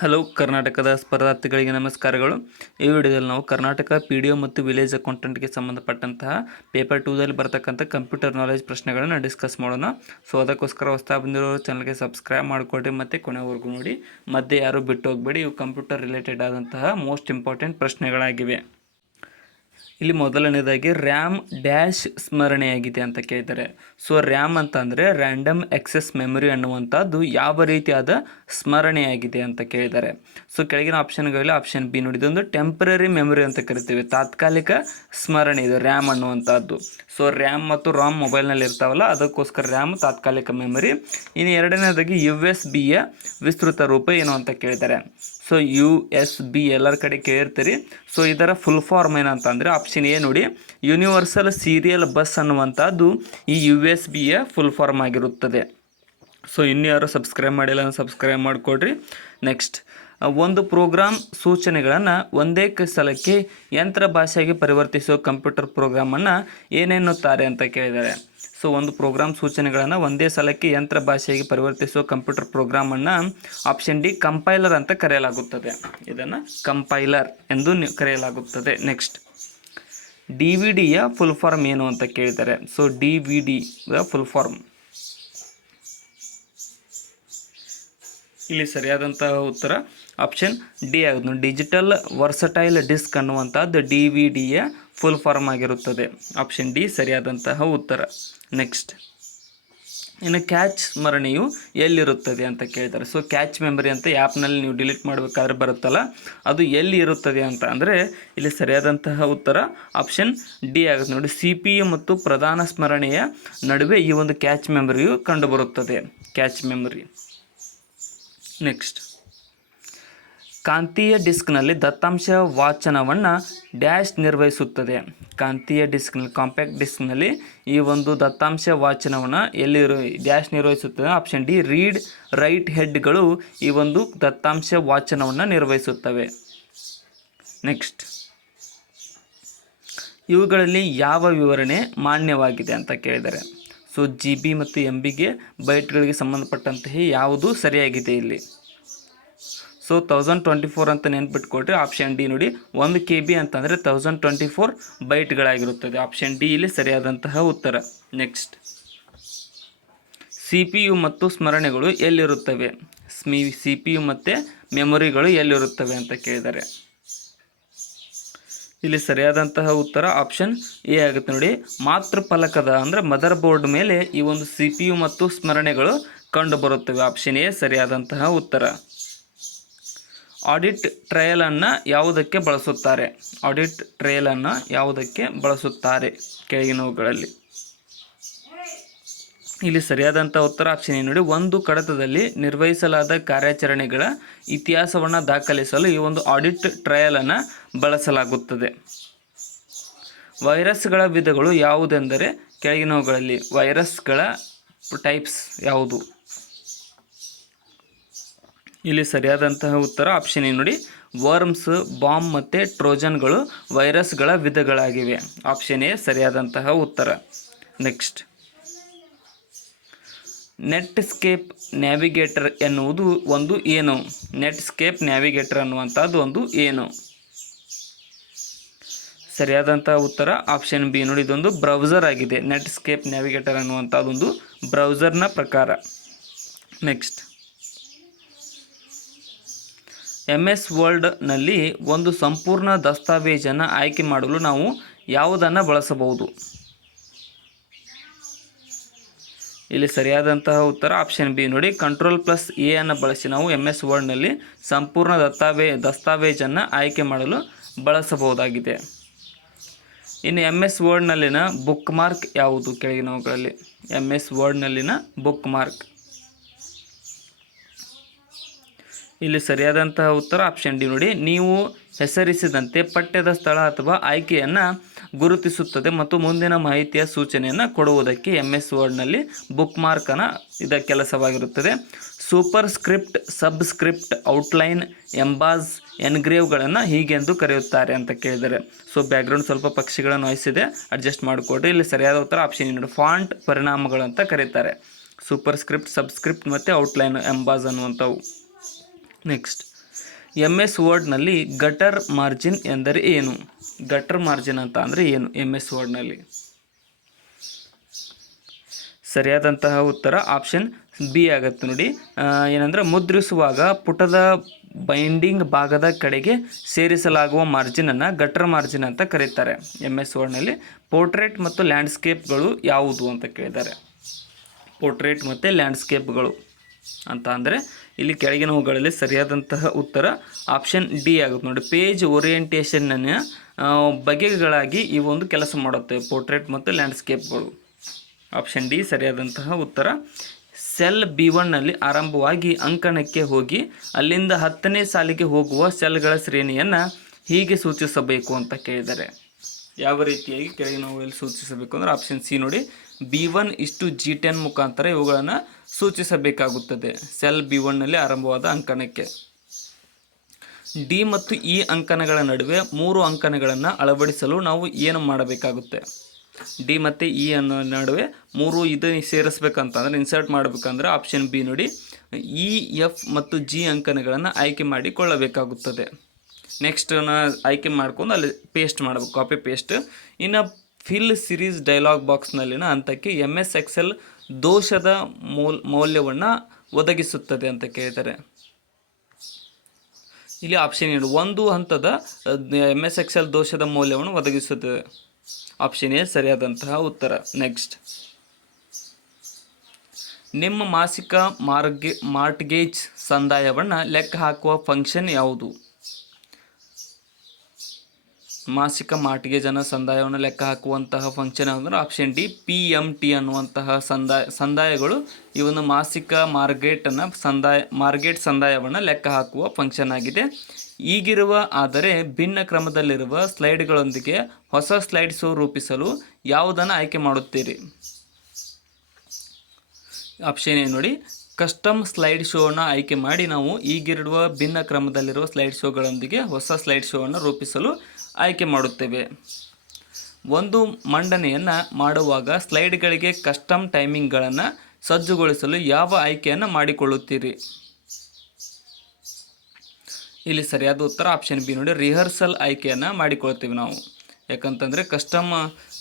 Hello ಕರ್ನಾಟಕದ ಸ್ಪರ್ಧಾರ್ಥಿಗಳಿಗೆ ನಮಸ್ಕಾರಗಳು. ಈ ವಿಡಿಯೋದಲ್ಲಿ ನಾವು ಕರ್ನಾಟಕ PDO ಮತ್ತು ವಿಲೇಜ್ ಅಕೌಂಟೆಂಟ್ಗೆ ಸಂಬಂಧಪಟ್ಟಂತಹ ಪೇಪರ್ 2ದಲ್ಲಿ ಬರ್ತಕ್ಕಂಥ ಕಂಪ್ಯೂಟರ್ ನಾಲೆಜ್ ಪ್ರಶ್ನೆಗಳನ್ನು ಡಿಸ್ಕಸ್ ಮಾಡೋಣ. ಸೊ ಅದಕ್ಕೋಸ್ಕರ ಹೊಸದಾಗಿ ಬಂದಿರೋ ಚಾನಲ್ಗೆ ಸಬ್ಸ್ಕ್ರೈಬ್ ಮಾಡಿಕೊಡ್ರಿ ಮತ್ತು ಕೊನೆವರೆಗೂ ನೋಡಿ. ಮಧ್ಯೆ ಯಾರೂ ಬಿಟ್ಟು ಹೋಗಬೇಡಿ. ಇವು ಕಂಪ್ಯೂಟರ್ ರಿಲೇಟೆಡ್ ಆದಂತಹ ಮೋಸ್ಟ್ ಇಂಪಾರ್ಟೆಂಟ್ ಪ್ರಶ್ನೆಗಳಾಗಿವೆ. ಇಲ್ಲಿ ಮೊದಲನೇದಾಗಿ ರ್ಯಾಮ್ ಡ್ಯಾಶ್ ಸ್ಮರಣೆಯಾಗಿದೆ ಅಂತ ಕೇಳ್ತಾರೆ. ಸೊ ರ್ಯಾಮ್ ಅಂತ ಅಂದರೆ ರ್ಯಾಂಡಮ್ ಎಕ್ಸೆಸ್ ಮೆಮೊರಿ ಅನ್ನುವಂಥದ್ದು ಯಾವ ರೀತಿಯಾದ ಸ್ಮರಣೆಯಾಗಿದೆ ಅಂತ ಕೇಳಿದ್ದಾರೆ. ಸೊ ಕೆಳಗಿನ ಆಪ್ಷನ್ಗಳಲ್ಲಿ ಆಪ್ಷನ್ ಬಿ ನೋಡಿ, ಇದೊಂದು ಟೆಂಪರರಿ ಮೆಮೊರಿ ಅಂತ ಕರಿತೀವಿ, ತಾತ್ಕಾಲಿಕ ಸ್ಮರಣೆ ಇದು ರ್ಯಾಮ್ ಅನ್ನುವಂಥದ್ದು. ಸೊ ರ್ಯಾಮ್ ಮತ್ತು ರಾಮ್ ಮೊಬೈಲ್ನಲ್ಲಿ ಇರ್ತಾವಲ್ಲ, ಅದಕ್ಕೋಸ್ಕರ ರ್ಯಾಮ್ ತಾತ್ಕಾಲಿಕ ಮೆಮೊರಿ. ಇನ್ನು ಎರಡನೇದಾಗಿ USB ವಿಸ್ತೃತ ರೂಪ ಏನು ಅಂತ ಕೇಳಿದ್ದಾರೆ. ಸೊ USB ಎಲ್ಲರ ಕಡೆ ಕೇಳಿರ್ತೀರಿ. ಸೊ ಇದರ ಫುಲ್ ಫಾರ್ಮ್ ಏನಂತ ಅಂದರೆ ಆಪ್ಷನ್ ಎ ನೋಡಿ, ಯೂನಿವರ್ಸಲ್ ಸೀರಿಯಲ್ ಬಸ್ ಅನ್ನುವಂಥದ್ದು ಈ USB ಫುಲ್ ಫಾರ್ಮ್ ಆಗಿರುತ್ತದೆ. ಸೊ ಇನ್ನು ಯಾರು ಸಬ್ಸ್ಕ್ರೈಬ್ ಮಾಡಿಲ್ಲ ಅಂದರೆ ಸಬ್ಸ್ಕ್ರೈಬ್ ಮಾಡಿಕೊಡ್ರಿ. ನೆಕ್ಸ್ಟ್, ಒಂದು ಪ್ರೋಗ್ರಾಮ್ ಸೂಚನೆಗಳನ್ನು ಒಂದೇ ಸಲಕ್ಕೆ ಯಂತ್ರ ಭಾಷೆಗೆ ಪರಿವರ್ತಿಸುವ ಕಂಪ್ಯೂಟರ್ ಪ್ರೋಗ್ರಾಮನ್ನು ಏನೆನ್ನುತ್ತಾರೆ ಅಂತ ಕೇಳಿದ್ದಾರೆ. ಸೊ ಒಂದು ಪ್ರೋಗ್ರಾಮ್ ಸೂಚನೆಗಳನ್ನು ಒಂದೇ ಸಲಕ್ಕೆ ಯಂತ್ರ ಭಾಷೆಗೆ ಪರಿವರ್ತಿಸುವ ಕಂಪ್ಯೂಟರ್ ಪ್ರೋಗ್ರಾಮನ್ನು ಆಪ್ಷನ್ ಡಿ ಕಂಪೈಲರ್ ಅಂತ ಕರೆಯಲಾಗುತ್ತದೆ. ಇದನ್ನು ಕಂಪೈಲರ್ ಎಂದು ಕರೆಯಲಾಗುತ್ತದೆ. ನೆಕ್ಸ್ಟ್, DVD ಫುಲ್ ಫಾರ್ಮ್ ಏನು ಅಂತ ಕೇಳಿದ್ದಾರೆ. ಸೊ DVD ಫುಲ್ ಫಾರ್ಮ್, ಇಲ್ಲಿ ಸರಿಯಾದಂತಹ ಉತ್ತರ ಆಪ್ಷನ್ ಡಿ ಆಗುತ್ತೆ. ಡಿಜಿಟಲ್ ವರ್ಸಟೈಲ್ ಡಿಸ್ಕ್ ಅನ್ನುವಂಥದ್ದು DVD ಫುಲ್ ಫಾರ್ಮ್ ಆಗಿರುತ್ತದೆ. ಆಪ್ಷನ್ ಡಿ ಸರಿಯಾದಂತಹ ಉತ್ತರ. ನೆಕ್ಸ್ಟ್, ಇನ್ನು ಕ್ಯಾಚ್ ಸ್ಮರಣೆಯು ಎಲ್ಲಿರುತ್ತದೆ ಅಂತ ಕೇಳ್ತಾರೆ. ಸೊ ಕ್ಯಾಚ್ ಮೆಮರಿ ಅಂತ ಆ್ಯಪ್ನಲ್ಲಿ ನೀವು ಡಿಲೀಟ್ ಮಾಡಬೇಕಾದ್ರೆ ಬರುತ್ತಲ್ಲ, ಅದು ಎಲ್ಲಿ ಇರುತ್ತದೆ ಅಂತ ಅಂದರೆ ಇಲ್ಲಿ ಸರಿಯಾದಂತಹ ಉತ್ತರ ಆಪ್ಷನ್ ಡಿ ಆಗುತ್ತೆ ನೋಡಿ. CPU ಮತ್ತು ಪ್ರಧಾನ ಸ್ಮರಣೆಯ ನಡುವೆ ಈ ಒಂದು ಕ್ಯಾಚ್ ಮೆಮರಿಯು ಕಂಡುಬರುತ್ತದೆ, ಕ್ಯಾಚ್ ಮೆಮರಿ. ನೆಕ್ಸ್ಟ್, ಕಾಂತೀಯ ಡಿಸ್ಕ್ನಲ್ಲಿ ದತ್ತಾಂಶ ವಾಚನವನ್ನು ಡ್ಯಾಶ್ ನಿರ್ವಹಿಸುತ್ತದೆ. ಕಾಂತೀಯ ಡಿಸ್ಕ್ನಲ್ಲಿ, ಕಾಂಪ್ಯಾಕ್ಟ್ ಡಿಸ್ಕ್ನಲ್ಲಿ ಈ ಒಂದು ದತ್ತಾಂಶ ವಾಚನವನ್ನು ಎಲ್ಲಿ ಡ್ಯಾಶ್ ನಿರ್ವಹಿಸುತ್ತದೆ. ಆಪ್ಷನ್ ಡಿ ರೀಡ್ ರೈಟ್ ಹೆಡ್ಗಳು ಈ ಒಂದು ದತ್ತಾಂಶ ವಾಚನವನ್ನು ನಿರ್ವಹಿಸುತ್ತವೆ. ನೆಕ್ಸ್ಟ್, ಇವುಗಳಲ್ಲಿ ಯಾವ ವಿವರಣೆ ಮಾನ್ಯವಾಗಿದೆ ಅಂತ ಕೇಳಿದ್ದಾರೆ. ಸೊ GB ಮತ್ತು MBಗೆ ಬೈಟ್ಗಳಿಗೆ ಸಂಬಂಧಪಟ್ಟಂತಹ ಯಾವುದು ಸರಿಯಾಗಿದೆ ಇಲ್ಲಿ. ಸೊ 1024 ಅಂತ ನೆನ್ಪಿಟ್ಕೊಳ್ರಿ. ಆಪ್ಷನ್ ಡಿ ನೋಡಿ, 1 KB ಅಂತಂದರೆ 1024 ಬೈಟ್ಗಳಾಗಿರುತ್ತದೆ. ಆಪ್ಷನ್ ಡಿ ಇಲ್ಲಿ ಸರಿಯಾದಂತಹ ಉತ್ತರ. ನೆಕ್ಸ್ಟ್, CPU ಮತ್ತು ಸ್ಮರಣೆಗಳು ಎಲ್ಲಿರುತ್ತವೆ. CPU ಮತ್ತು ಮೆಮೊರಿಗಳು ಎಲ್ಲಿರುತ್ತವೆ ಅಂತ ಕೇಳಿದ್ದಾರೆ. ಇಲ್ಲಿ ಸರಿಯಾದಂತಹ ಉತ್ತರ ಆಪ್ಷನ್ ಎ ಆಗುತ್ತೆ ನೋಡಿ. ಮಾತೃಫಲಕದ ಅಂದರೆ ಮದರ್ ಬೋರ್ಡ್ ಮೇಲೆ ಈ ಒಂದು CPU ಮತ್ತು ಸ್ಮರಣೆಗಳು ಕಂಡು ಬರುತ್ತವೆ. ಆಪ್ಷನ್ ಎ ಸರಿಯಾದಂತಹ ಉತ್ತರ. ಆಡಿಟ್ ಟ್ರಯಲನ್ನು ಯಾವುದಕ್ಕೆ ಬಳಸುತ್ತಾರೆ. ಆಡಿಟ್ ಟ್ರಯಲನ್ನು ಯಾವುದಕ್ಕೆ ಬಳಸುತ್ತಾರೆ ಕೆಳಗಿನವುಗಳಲ್ಲಿ. ಇಲ್ಲಿ ಸರಿಯಾದಂಥ ಉತ್ತರ ಆಪ್ಷನ್ ಎ ನೋಡಿ, ಒಂದು ಕಡತದಲ್ಲಿ ನಿರ್ವಹಿಸಲಾದ ಕಾರ್ಯಾಚರಣೆಗಳ ಇತಿಹಾಸವನ್ನು ದಾಖಲಿಸಲು ಈ ಒಂದು ಆಡಿಟ್ ಟ್ರಯಲನ್ನು ಬಳಸಲಾಗುತ್ತದೆ. ವೈರಸ್ಗಳ ವಿಧಗಳು ಯಾವುದೆಂದರೆ ಕೆಳಗಿನವುಗಳಲ್ಲಿ ವೈರಸ್ಗಳ ಟೈಪ್ಸ್ ಯಾವುದು. ಇಲ್ಲಿ ಸರಿಯಾದಂತಹ ಉತ್ತರ ಆಪ್ಷನ್ ಎ ನೋಡಿ, ವರ್ಮ್ಸ್, ಬಾಂಬ್ ಮತ್ತು ಟ್ರೋಜನ್ಗಳು ವೈರಸ್ಗಳ ವಿಧಗಳಾಗಿವೆ. ಆಪ್ಷನ್ ಎ ಸರಿಯಾದಂತಹ ಉತ್ತರ. ನೆಕ್ಸ್ಟ್, ನೆಟ್ಸ್ಕೇಪ್ ನ್ಯಾವಿಗೇಟರ್ ಎನ್ನುವುದು ಒಂದು ಏನು. ನೆಟ್ಸ್ಕೇಪ್ ನ್ಯಾವಿಗೇಟರ್ ಅನ್ನುವಂಥದ್ದು ಒಂದು ಏನು. ಸರಿಯಾದಂತಹ ಉತ್ತರ ಆಪ್ಷನ್ ಬಿ ನೋಡಿ, ಇದೊಂದು ಬ್ರೌಸರ್ ಆಗಿದೆ. ನೆಟ್ಸ್ಕೇಪ್ ನ್ಯಾವಿಗೇಟರ್ ಅನ್ನುವಂಥದ್ದೊಂದು ಬ್ರೌಸರ್ನ ಪ್ರಕಾರ. ನೆಕ್ಸ್ಟ್, MS ವರ್ಡ್ನಲ್ಲಿ ಒಂದು ಸಂಪೂರ್ಣ ದಸ್ತಾವೇಜನ್ನು ಆಯ್ಕೆ ಮಾಡಲು ನಾವು ಯಾವುದನ್ನು ಬಳಸಬಹುದು. ಇಲ್ಲಿ ಸರಿಯಾದಂತಹ ಉತ್ತರ ಆಪ್ಷನ್ ಬಿ ನೋಡಿ, Ctrl+A ಅನ್ನು ಬಳಸಿ ನಾವು MS ವರ್ಡ್ನಲ್ಲಿ ಸಂಪೂರ್ಣ ದಸ್ತಾವೇಜನ್ನು ಆಯ್ಕೆ ಮಾಡಲು ಬಳಸಬಹುದಾಗಿದೆ. ಇನ್ನು MS ವರ್ಡ್ನಲ್ಲಿನ ಬುಕ್ ಮಾರ್ಕ್ ಯಾವುದು ಕೆಳಗಿನವುಗಳಲ್ಲಿ. MS ವರ್ಡ್ನಲ್ಲಿನ ಬುಕ್ ಮಾರ್ಕ್. ಇಲ್ಲಿ ಸರಿಯಾದಂತಹ ಉತ್ತರ ಆಪ್ಷನ್ ಡಿ ನೋಡಿ, ನೀವು ಹೆಸರಿಸಿದಂತೆ ಪಠ್ಯದ ಸ್ಥಳ ಅಥವಾ ಆಯ್ಕೆಯನ್ನು ಗುರುತಿಸುತ್ತದೆ ಮತ್ತು ಮುಂದಿನ ಮಾಹಿತಿಯ ಸೂಚನೆಯನ್ನು ಕೊಡುವುದಕ್ಕೆ MS ವರ್ಡ್ನಲ್ಲಿ ಬುಕ್ ಮಾರ್ಕನ್ನು ಇದರ ಕೆಲಸವಾಗಿರುತ್ತದೆ. ಸೂಪರ್ ಸ್ಕ್ರಿಪ್ಟ್, ಸಬ್ಸ್ಕ್ರಿಪ್ಟ್, ಔಟ್ಲೈನ್, ಎಂಬಾಸ್, ಎನ್ಗ್ರೇವ್ಗಳನ್ನು ಹೀಗೆಂದು ಕರೆಯುತ್ತಾರೆ ಅಂತ ಕೇಳಿದ್ದಾರೆ. ಸೊ ಬ್ಯಾಕ್ಗ್ರೌಂಡ್ ಸ್ವಲ್ಪ ಪಕ್ಷಿಗಳ ನಾಯ್ಸ್ ಇದೆ, ಅಡ್ಜಸ್ಟ್ ಮಾಡಿಕೊಡ್ರಿ. ಇಲ್ಲಿ ಸರಿಯಾದ ಉತ್ತರ ಆಪ್ಷನ್ ನೋಡಿ, ಫಾಂಟ್ ಪರಿಣಾಮಗಳು ಅಂತ ಕರೀತಾರೆ. ಸೂಪರ್ ಸ್ಕ್ರಿಪ್ಟ್, ಸಬ್ಸ್ಕ್ರಿಪ್ಟ್ ಮತ್ತು ಔಟ್ಲೈನ್, ಎಂಬಾಸ್ ಅನ್ನುವಂಥವು. ನೆಕ್ಸ್ಟ್, MS ವರ್ಡ್ನಲ್ಲಿ ಗಟರ್ ಮಾರ್ಜಿನ್ ಎಂದರೆ ಏನು? ಗಟರ್ ಮಾರ್ಜಿನ್ ಅಂತ ಅಂದರೆ ಏನು MS ವರ್ಡ್ನಲ್ಲಿ? ಸರಿಯಾದಂತಹ ಉತ್ತರ ಆಪ್ಷನ್ ಬಿ ಆಗುತ್ತೆ ನೋಡಿ. ಏನಂದರೆ ಮುದ್ರಿಸುವಾಗ ಪುಟದ ಬೈಂಡಿಂಗ್ ಭಾಗದ ಕಡೆಗೆ ಸೇರಿಸಲಾಗುವ ಮಾರ್ಜಿನನ್ನು ಗಟರ್ ಮಾರ್ಜಿನ್ ಅಂತ ಕರೀತಾರೆ MS ವರ್ಡ್ನಲ್ಲಿ. ಪೋರ್ಟ್ರೇಟ್ ಮತ್ತು ಲ್ಯಾಂಡ್ಸ್ಕೇಪ್ಗಳು ಯಾವುದು ಅಂತ ಕೇಳಿದ್ದಾರೆ. ಪೋರ್ಟ್ರೇಟ್ ಮತ್ತು ಲ್ಯಾಂಡ್ಸ್ಕೇಪ್ಗಳು ಅಂತ ಅಂದರೆ ಇಲ್ಲಿ ಕೆಳಗಿನವುಗಳಲ್ಲಿ ಸರಿಯಾದಂತಹ ಉತ್ತರ ಆಪ್ಷನ್ ಡಿ ಆಗುತ್ತೆ ನೋಡಿ. ಪೇಜ್ ಓರಿಯೆಂಟೇಷನ್ನ ಬಗೆಗಳಾಗಿ ಈ ಒಂದು ಕೆಲಸ ಮಾಡುತ್ತೆ ಪೋರ್ಟ್ರೇಟ್ ಮತ್ತು ಲ್ಯಾಂಡ್ಸ್ಕೇಪ್ಗಳು. ಆಪ್ಷನ್ ಡಿ ಸರಿಯಾದಂತಹ ಉತ್ತರ. ಸೆಲ್ B1ನಲ್ಲಿ ಆರಂಭವಾಗಿ ಅಂಕಣಕ್ಕೆ ಹೋಗಿ ಅಲ್ಲಿಂದ 10ನೇ ಸಾಲಿಗೆ ಹೋಗುವ ಸೆಲ್ಗಳ ಶ್ರೇಣಿಯನ್ನು ಹೀಗೆ ಸೂಚಿಸಬೇಕು ಅಂತ ಕೇಳಿದ್ದಾರೆ. ಯಾವ ರೀತಿಯಾಗಿ ಕೆಳಗಿನವುಗಳಲ್ಲಿ ಸೂಚಿಸಬೇಕು ಅಂದರೆ ಆಪ್ಷನ್ ಸಿ ನೋಡಿ. B1 G10 ಮುಖಾಂತರ ಇವುಗಳನ್ನು ಸೂಚಿಸಬೇಕಾಗುತ್ತದೆ ಸೆಲ್ B1ನಲ್ಲಿ ಆರಂಭವಾದ ಅಂಕಣಕ್ಕೆ. ಡಿ ಮತ್ತು ಇ ಅಂಕಣಗಳ ನಡುವೆ 3 ಅಂಕಣಗಳನ್ನು ಅಳವಡಿಸಲು ನಾವು ಏನು ಮಾಡಬೇಕಾಗುತ್ತೆ? ಡಿ ಮತ್ತು ಇ ಅನ್ನೋ ನಡುವೆ 3 ಇದು ಸೇರಿಸ್ಬೇಕಂತಂದರೆ ಇನ್ಸರ್ಟ್ ಮಾಡಬೇಕಂದ್ರೆ ಆಪ್ಷನ್ ಬಿ ನೋಡಿ. ಇ, ಎಫ್ ಮತ್ತು ಜಿ ಅಂಕಣಗಳನ್ನು ಆಯ್ಕೆ ಮಾಡಿಕೊಳ್ಳಬೇಕಾಗುತ್ತದೆ. ನೆಕ್ಸ್ಟ್ ಆಯ್ಕೆ ಮಾಡ್ಕೊಂಡು ಅಲ್ಲಿ ಪೇಸ್ಟ್ ಮಾಡಬೇಕು, ಕಾಪಿ ಪೇಸ್ಟ್. ಇನ್ನು ಫಿಲ್ ಸಿರೀಸ್ ಡೈಲಾಗ್ ಬಾಕ್ಸ್ನಲ್ಲಿನ ಹಂತಕ್ಕೆ MS Excel ದೋಷದ ಮೌಲ್ಯವನ್ನು ಒದಗಿಸುತ್ತದೆ ಅಂತ ಕೇಳ್ತಾರೆ. ಇಲ್ಲಿ ಆಪ್ಷನ್ ಏನು? ಒಂದು ಹಂತದ MS Excel ದೋಷದ ಮೌಲ್ಯವನ್ನು ಒದಗಿಸುತ್ತದೆ. ಆಪ್ಷನ್ ಎ ಸರಿಯಾದಂತಹ ಉತ್ತರ. ನೆಕ್ಸ್ಟ್, ನಿಮ್ಮ ಮಾಸಿಕ ಮಾರ್ಟ್ಗೇಜ್ ಸಂದಾಯವನ್ನು ಲೆಕ್ಕ ಹಾಕುವ ಫಂಕ್ಷನ್ ಯಾವುದು? ಮಾಸಿಕ ಮಾರ್ಟ್ಗೇಜನ್ನು ಸಂದಾಯವನ್ನು ಲೆಕ್ಕ ಹಾಕುವಂತಹ ಫಂಕ್ಷನ್ ಯಾವುದಂದ್ರೆ ಆಪ್ಷನ್ ಡಿ PMT ಅನ್ನುವಂತಹ ಸಂದಾಯಗಳು ಈ ಒಂದು ಮಾಸಿಕ ಮಾರ್ಗೇಟ್ ಸಂದಾಯವನ್ನು ಲೆಕ್ಕ ಹಾಕುವ ಫಂಕ್ಷನ್ ಆಗಿದೆ. ಈಗಿರುವ ಆದರೆ ಭಿನ್ನ ಕ್ರಮದಲ್ಲಿರುವ ಸ್ಲೈಡ್ಗಳೊಂದಿಗೆ ಹೊಸ ಸ್ಲೈಡ್ ಶೋ ರೂಪಿಸಲು ಯಾವುದನ್ನು ಆಯ್ಕೆ ಮಾಡುತ್ತೀರಿ? ಆಪ್ಷನ್ ಎ ನೋಡಿ. ಕಸ್ಟಮ್ ಸ್ಲೈಡ್ ಶೋವನ್ನು ಆಯ್ಕೆ ಮಾಡಿ ನಾವು ಈಗಿರುವ ಭಿನ್ನ ಕ್ರಮದಲ್ಲಿರುವ ಸ್ಲೈಡ್ ಶೋಗಳೊಂದಿಗೆ ಹೊಸ ಸ್ಲೈಡ್ ಶೋವನ್ನು ರೂಪಿಸಲು ಆಯ್ಕೆ ಮಾಡುತ್ತೇವೆ. ಒಂದು ಮಂಡನೆಯನ್ನು ಮಾಡುವಾಗ ಸ್ಲೈಡ್ಗಳಿಗೆ ಕಸ್ಟಮ್ ಟೈಮಿಂಗ್ಗಳನ್ನು ಸಜ್ಜುಗೊಳಿಸಲು ಯಾವ ಆಯ್ಕೆಯನ್ನು ಮಾಡಿಕೊಳ್ಳುತ್ತೀರಿ? ಇಲ್ಲಿ ಸರಿಯಾದ ಉತ್ತರ ಆಪ್ಷನ್ ಬಿ ನೋಡಿ. ರಿಹರ್ಸಲ್ ಆಯ್ಕೆಯನ್ನು ಮಾಡಿಕೊಳ್ತೀವಿ ನಾವು. ಯಾಕಂತಂದರೆ ಕಸ್ಟಮ್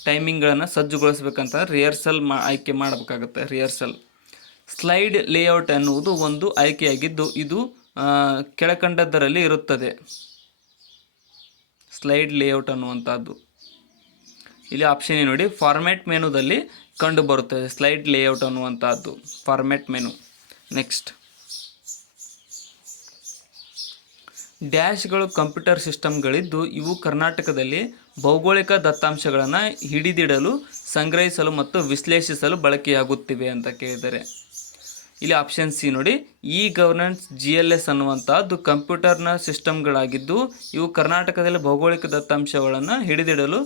ಟೈಮಿಂಗ್ಗಳನ್ನು ಸಜ್ಜುಗೊಳಿಸ್ಬೇಕಂತಂದ್ರೆ ರಿಹರ್ಸಲ್ ಆಯ್ಕೆ ಮಾಡಬೇಕಾಗುತ್ತೆ. ರಿಹರ್ಸಲ್. ಸ್ಲೈಡ್ ಲೇಔಟ್ ಎನ್ನುವುದು ಒಂದು ಆಯ್ಕೆಯಾಗಿದ್ದು ಇದು ಕೆಳಕಂಡದ್ದರಲ್ಲಿ ಇರುತ್ತದೆ. ಸ್ಲೈಡ್ ಲೇಔಟ್ ಅನ್ನುವಂಥದ್ದು ಇಲ್ಲಿ ಆಪ್ಷನ್ ಎ ನೋಡಿ. ಫಾರ್ಮ್ಯಾಟ್ ಮೆನುದಲ್ಲಿ ಕಂಡು ಬರುತ್ತದೆ ಸ್ಲೈಡ್ ಲೇಔಟ್ ಅನ್ನುವಂಥದ್ದು, ಫಾರ್ಮ್ಯಾಟ್ ಮೆನು. ನೆಕ್ಸ್ಟ್, ಡ್ಯಾಶ್ಗಳು ಕಂಪ್ಯೂಟರ್ ಸಿಸ್ಟಮ್ಗಳಿದ್ದು ಇವು ಕರ್ನಾಟಕದಲ್ಲಿ ಭೌಗೋಳಿಕ ದತ್ತಾಂಶಗಳನ್ನು ಹಿಡಿದಿಡಲು, ಸಂಗ್ರಹಿಸಲು ಮತ್ತು ವಿಶ್ಲೇಷಿಸಲು ಬಳಕೆಯಾಗುತ್ತಿವೆ ಅಂತ ಕೇಳಿದ್ದಾರೆ. ಇಲ್ಲಿ ಆಪ್ಷನ್ ಸಿ ನೋಡಿ. ಗವರ್ನೆನ್ಸ್ GLS ಅನ್ನುವಂಥದ್ದು ಕಂಪ್ಯೂಟರ್ನ ಸಿಸ್ಟಮ್ಗಳಾಗಿದ್ದು ಇವು ಕರ್ನಾಟಕದಲ್ಲಿ ಭೌಗೋಳಿಕ ದತ್ತಾಂಶಗಳನ್ನು ಹಿಡಿದಿಡಲು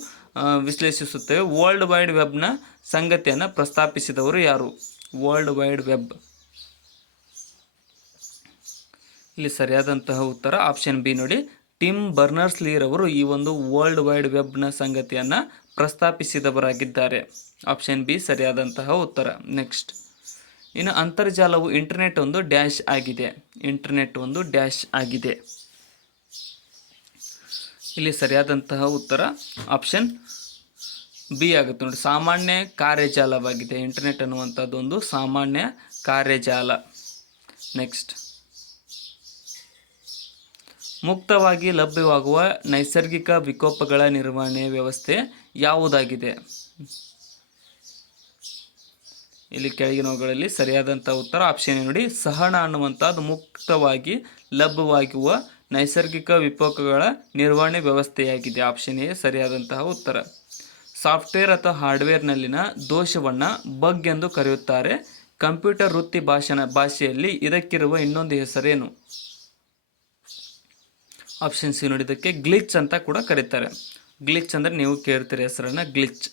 ವಿಶ್ಲೇಷಿಸುತ್ತವೆ. ವರ್ಲ್ಡ್ ವೈಡ್ ವೆಬ್ನ ಸಂಗತಿಯನ್ನು ಪ್ರಸ್ತಾಪಿಸಿದವರು ಯಾರು? World wide web. ಇಲ್ಲಿ ಸರಿಯಾದಂತಹ ಉತ್ತರ ಆಪ್ಷನ್ ಬಿ ನೋಡಿ. ಟಿಮ್ ಬರ್ನರ್ಸ್-ಲೀ ರವರು ಈ ಒಂದು ವರ್ಲ್ಡ್ ವೈಡ್ ವೆಬ್ನ ಸಂಗತಿಯನ್ನು ಪ್ರಸ್ತಾಪಿಸಿದವರಾಗಿದ್ದಾರೆ. ಆಪ್ಷನ್ ಬಿ ಸರಿಯಾದಂತಹ ಉತ್ತರ. ನೆಕ್ಸ್ಟ್, ಇನ್ನು ಅಂತರ್ಜಾಲವು ಇಂಟರ್ನೆಟ್ ಒಂದು ಡ್ಯಾಶ್ ಆಗಿದೆ. ಇಂಟರ್ನೆಟ್ ಒಂದು ಡ್ಯಾಶ್ ಆಗಿದೆ. ಇಲ್ಲಿ ಸರಿಯಾದಂತಹ ಉತ್ತರ ಆಪ್ಷನ್ ಬಿ ಆಗುತ್ತೆ ನೋಡಿ. ಸಾಮಾನ್ಯ ಕಾರ್ಯಜಾಲವಾಗಿದೆ. ಇಂಟರ್ನೆಟ್ ಅನ್ನುವಂಥದ್ದು ಒಂದು ಸಾಮಾನ್ಯ ಕಾರ್ಯಜಾಲ. ನೆಕ್ಸ್ಟ್, ಮುಕ್ತವಾಗಿ ಲಭ್ಯವಾಗುವ ನೈಸರ್ಗಿಕ ವಿಕೋಪಗಳ ನಿರ್ವಹಣೆ ವ್ಯವಸ್ಥೆ ಯಾವುದಾಗಿದೆ? ಇಲ್ಲಿ ಕೆಳಗಿನವುಗಳಲ್ಲಿ ಸರಿಯಾದಂಥ ಉತ್ತರ ಆಪ್ಷನ್ ನೋಡಿ. ಸಹನ ಅನ್ನುವಂಥದ್ದು ಮುಕ್ತವಾಗಿ ಲಭ್ಯವಾಗುವ ನೈಸರ್ಗಿಕ ವಿಕೋಪಗಳ ನಿರ್ವಹಣೆ ವ್ಯವಸ್ಥೆಯಾಗಿದೆ. ಆಪ್ಷನ್ ಎ ಸರಿಯಾದಂತಹ ಉತ್ತರ. ಸಾಫ್ಟ್ವೇರ್ ಅಥವಾ ಹಾರ್ಡ್ವೇರ್ನಲ್ಲಿನ ದೋಷವನ್ನು ಬಗ್ ಎಂದು ಕರೆಯುತ್ತಾರೆ. ಕಂಪ್ಯೂಟರ್ ವೃತ್ತಿ ಭಾಷೆಯಲ್ಲಿ ಇದಕ್ಕಿರುವ ಇನ್ನೊಂದು ಹೆಸರೇನು? ಆಪ್ಷನ್ ಸಿ ನೋಡಿ. ಇದಕ್ಕೆ ಗ್ಲಿಚ್ ಅಂತ ಕೂಡ ಕರೀತಾರೆ. ಗ್ಲಿಚ್ ಅಂದರೆ ನೀವು ಕೇಳ್ತೀರಿ ಹೆಸರನ್ನು, ಗ್ಲಿಚ್.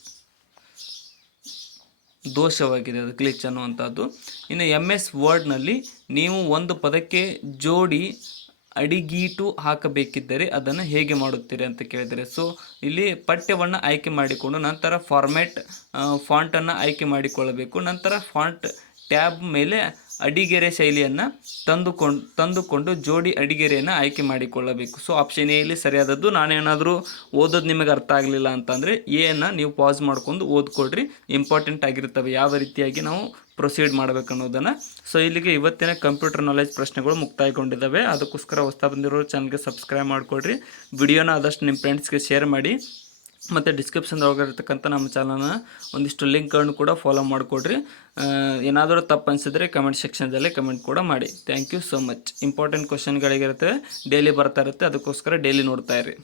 ದೋಷವಾಗಿದೆ ಅದು ಗ್ಲಿಚ್ ಅನ್ನುವಂಥದ್ದು. ಇನ್ನು MS ವರ್ಡ್ನಲ್ಲಿ ನೀವು ಒಂದು ಪದಕ್ಕೆ ಜೋಡಿ ಅಡಿಗೀಟು ಹಾಕಬೇಕಿದ್ದರೆ ಅದನ್ನು ಹೇಗೆ ಮಾಡುತ್ತೀರಿ ಅಂತ ಕೇಳಿದರೆ, ಸೊ ಇಲ್ಲಿ ಪಠ್ಯವನ್ನು ಆಯ್ಕೆ ಮಾಡಿಕೊಂಡು ನಂತರ ಫಾಂಟನ್ನು ಆಯ್ಕೆ ಮಾಡಿಕೊಳ್ಳಬೇಕು. ನಂತರ ಫಾಂಟ್ ಟ್ಯಾಬ್ ಮೇಲೆ ಅಡಿಗೆರೆ ಶೈಲಿಯನ್ನು ತಂದುಕೊಂಡು ಜೋಡಿ ಅಡಿಗೆರೆಯನ್ನು ಆಯ್ಕೆ ಮಾಡಿಕೊಳ್ಳಬೇಕು. ಸೊ ಆಪ್ಷನ್ ಎ ಇಲ್ಲಿ ಸರಿಯಾದದ್ದು. ನಾನೇನಾದರೂ ಓದೋದು ನಿಮಗೆ ಅರ್ಥ ಆಗಲಿಲ್ಲ ಅಂತಂದರೆ ಎಯನ್ನು ನೀವು ಪಾಸ್ ಮಾಡ್ಕೊಂಡು ಓದ್ಕೊಳ್ರಿ, ಇಂಪಾರ್ಟೆಂಟ್ ಆಗಿರ್ತವೆ ಯಾವ ರೀತಿಯಾಗಿ ನಾವು ಪ್ರೊಸೀಡ್ ಮಾಡಬೇಕು ಅನ್ನೋದನ್ನು. ಸೊ ಇಲ್ಲಿಗೆ ಇವತ್ತಿನ ಕಂಪ್ಯೂಟರ್ ನಾಲೆಜ್ ಪ್ರಶ್ನೆಗಳು ಮುಕ್ತಾಯಗೊಂಡಿದ್ದಾವೆ. ಅದಕ್ಕೋಸ್ಕರ ಹೊಸ ಬಂದಿರೋ ಚಾನಲ್ಗೆ ಸಬ್ಸ್ಕ್ರೈಬ್ ಮಾಡಿಕೊಡ್ರಿ, ವಿಡಿಯೋನ ಆದಷ್ಟು ನಿಮ್ಮ ಫ್ರೆಂಡ್ಸ್ಗೆ ಶೇರ್ ಮಾಡಿ, ಮತ್ತು ಡಿಸ್ಕ್ರಿಪ್ಷನ್ದೊಳಗಿರ್ತಕ್ಕಂಥ ನಮ್ಮ ಚಾನಲ್ನ ಒಂದಿಷ್ಟು ಲಿಂಕ್ಗಳನ್ನು ಕೂಡ ಫಾಲೋ ಮಾಡಿಕೊಡ್ರಿ. ಏನಾದರೂ ತಪ್ಪು ಅನಿಸಿದ್ರೆ ಕಮೆಂಟ್ ಸೆಕ್ಷನ್ದಲ್ಲಿ ಕಮೆಂಟ್ ಕೂಡ ಮಾಡಿ. Thank you so much. Important ಕ್ವಶನ್ಗಳಿಗಿರುತ್ತೆ, ಡೈಲಿ ಬರ್ತಾ ಇರುತ್ತೆ, ಅದಕ್ಕೋಸ್ಕರ ಡೈಲಿ ನೋಡ್ತಾ ಇರಿ.